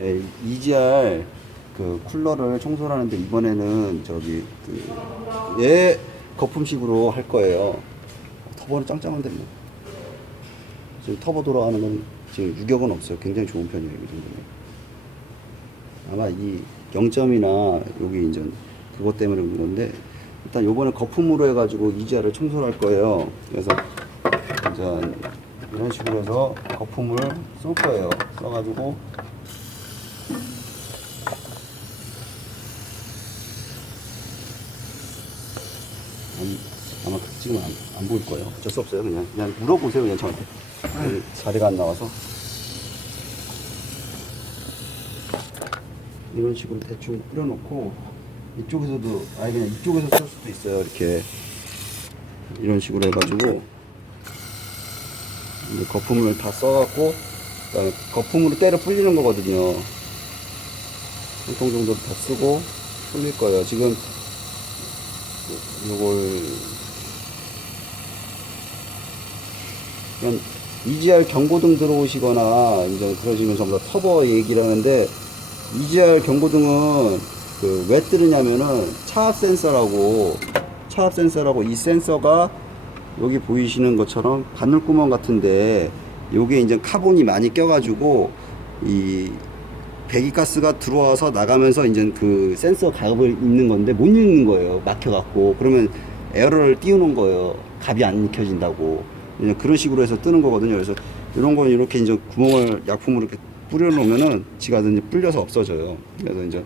예, EGR 그 쿨러를 청소를 하는데 이번에는 저기 그얘 거품식으로 할 거예요. 터보는 짱짱한데 뭐. 지금 터보 돌아가는 건 지금 유격은 없어요. 굉장히 좋은 편이에요. 이 정도면. 아마 이 0점이나 여기 이제 그것 때문에 그런 건데 일단 요번에 거품으로 해가지고 EGR을 청소를 할 거예요. 그래서 이제 이런 식으로 해서 거품을 쏠 거예요. 써가지고 아니, 지금 안, 안 보일 거예요. 어쩔 수 없어요. 그냥 그냥 물어보세요. 그냥 저한테 여기 자리가 안 나와서 이런 식으로 대충 뿌려놓고 이쪽에서도 아니 그냥 이쪽에서 쓸 수도 있어요. 이렇게 이런 식으로 해가지고 거품을 다 써갖고 거품으로 때려 불리는 거거든요. 한 통 정도 다 쓰고 불릴 거예요. 지금 요걸 그냥 EGR 경고등 들어오시거나 이제 그러시면 전부 다 터보 얘기를 하는데 EGR 경고등은 그 왜 뜨느냐면은 차압 센서라고 차압 센서라고 이 센서가 여기 보이시는 것처럼 바늘구멍 같은데 요게 이제 카본이 많이 껴가지고 이 배기가스가 들어와서 나가면서 이제 그 센서 값을 읽는 건데 못 읽는 거예요. 막혀갖고. 그러면 에러를 띄우는 거예요. 값이 안 익혀진다고. 그냥 그런 식으로 해서 뜨는 거거든요. 그래서 이런 건 이렇게 이제 구멍을 약품으로 이렇게 뿌려놓으면은 지가 이제 불려서 없어져요. 그래서 이제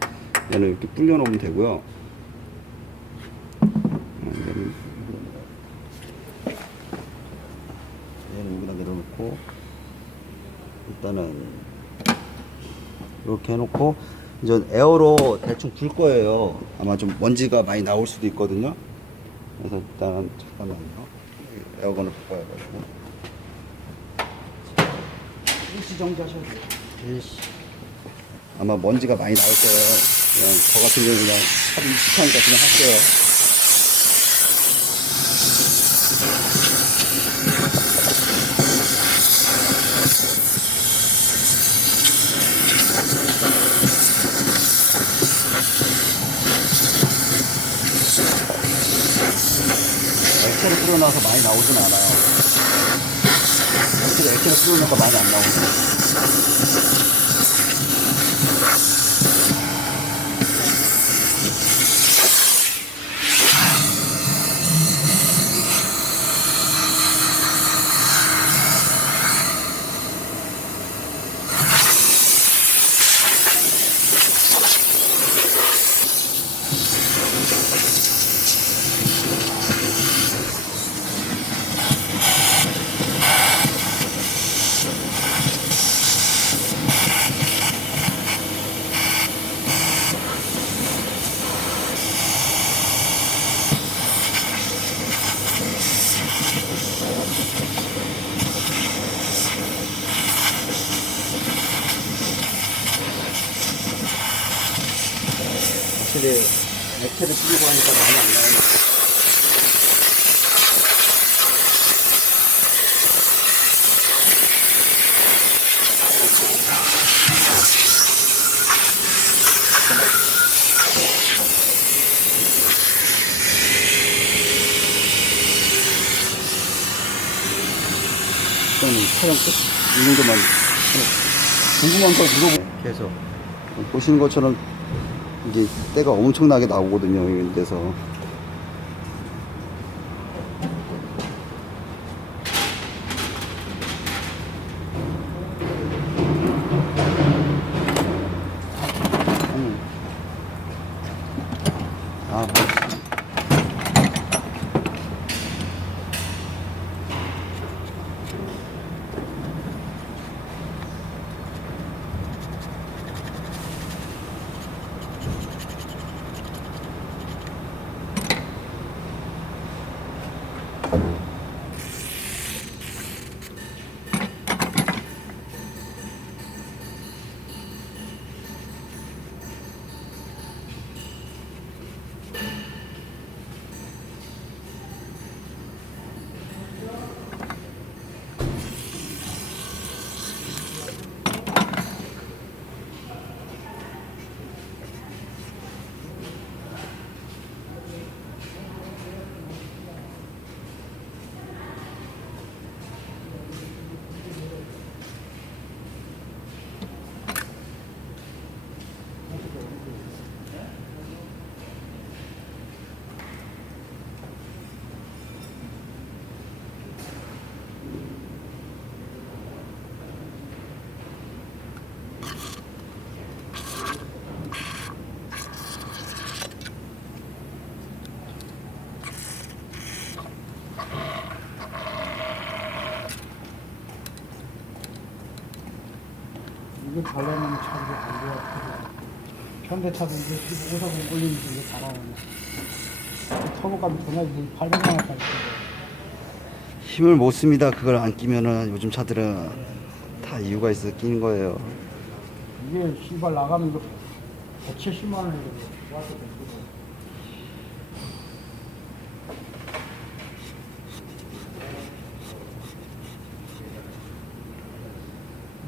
얘는 이렇게 불려놓으면 되고요. 얘는 여기다 내려놓고 일단은 이렇게 해놓고 이제 에어로 대충 불 거예요. 아마 좀 먼지가 많이 나올 수도 있거든요. 그래서 일단 잠깐만요. 에어건을 바꿔야가지고 일시 정지하셔야 돼요. 일시. 아마 먼지가 많이 나올 거예요. 그냥 저 같은 경우 그냥 하도 익숙하니까 그냥 할게요. 액체를 뿌려놔서 많이 나오진 않아요. 액체를, 뿌려놓으니까 많이 안 나오고. 확실히 액체를 뿌리고 하니까 많이 안 나오네. 일단 촬영 끝? 이 정도만 하고. 궁금한 걸 물어보 계속 보시는 것처럼 이게 때가 엄청나게 나오거든요 이런 데서 음. 아, 뭐. 관련하는 차들이 안 좋아. 현대차도 이제 15석 올리면서 이게 잘 나오네. 터보값이 그냥 800만 원까지. 힘을 못 씁니다. 그걸 안 끼면은 요즘 차들은 다 이유가 있어 끼는 거예요. 이게 씨발 나가면 이거 170만 원이거든.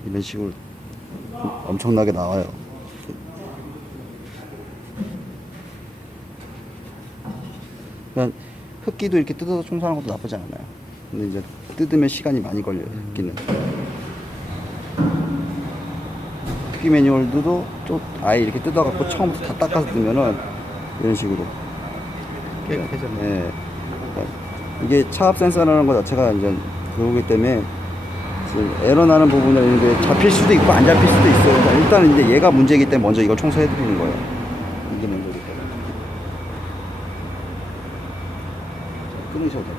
이런 식으로 엄청나게 나와요. 그냥 흡기도 이렇게 뜯어서 청소하는 것도 나쁘지 않아요. 근데 이제 뜯으면 시간이 많이 걸려요. 흡기는. 흡기 매뉴얼도 좀 아예 이렇게 뜯어갖고 처음부터 다 닦아서 넣으면은 이런 식으로 깨끗해졌네. 예. 그러니까 이게 차압 센서라는 것 자체가 이제 그거기 때문에 에러 나는 부분은 이게 잡힐 수도 있고 안 잡힐 수도 있어요. 그러니까 일단은 이제 얘가 문제이기 때문에 먼저 이걸 청소해 드리는 거예요. 이게 때문에. 끊으셔도 돼요.